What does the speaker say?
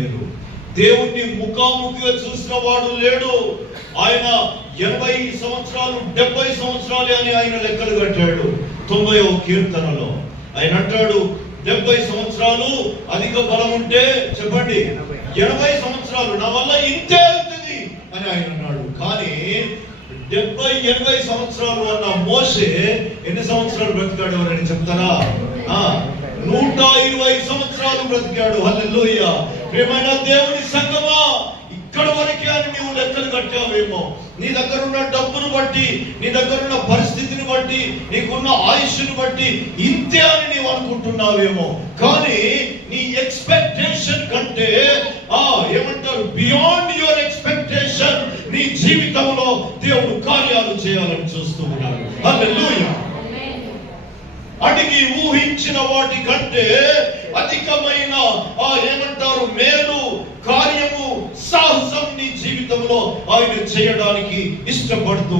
లేరు. దేవుణ్ణి ముఖాముఖిగా చూసిన వాడు లేడు. ఆయన 80 సంవత్సరాలు 70 సంవత్సరాలు అని ఆయన లెక్కలు కట్టాడు. 90వ కీర్తనలో ఆయన అంటాడు, 70 సంవత్సరాలు అధిక బలం ఉంటే చెప్పండి, 80 సంవత్సరాలు నా వల్ల ఇంతే అవుతుంది అని ఆయన అన్నాడు. కానీ 70-80 సంవత్సరాలు అన్న మోషే ఎన్ని సంవత్సరాలు బ్రతికాడు ఎవరని చెప్తారా? 120 సంవత్సరాలు బ్రతికాడు. హల్లెలూయా. ప్రియమైన దేవుని సంగమా, ఇక్కడ వరకే అని నీవు లెక్కలు కట్టావేమో. నీ దగ్గర ఉన్న డబ్బును బట్టి, నీ దగ్గర ఉన్న పరిస్థితిని బట్టి, నీకున్న ఆయుష్ను బట్టి ఇంతే అని నీవు అనుకుంటున్నావేమో. కానీ నీ ఎక్స్పెక్టేషన్ కంటే ఏమంటారు, బియాండ్ యువర్ ఎక్స్పెక్టేషన్ నీ జీవితంలో దేవుడు కార్యాలు చేయాలని చూస్తూ ఉన్నాడు. హల్లెలూయా. అడిగి ఊహించిన వాటి కంటే అధికమైన ఏమంటారు మేలు, కార్యము, సాహసం నీ జీవితంలో ఆయన చేయడానికి ఇష్టపడుతూ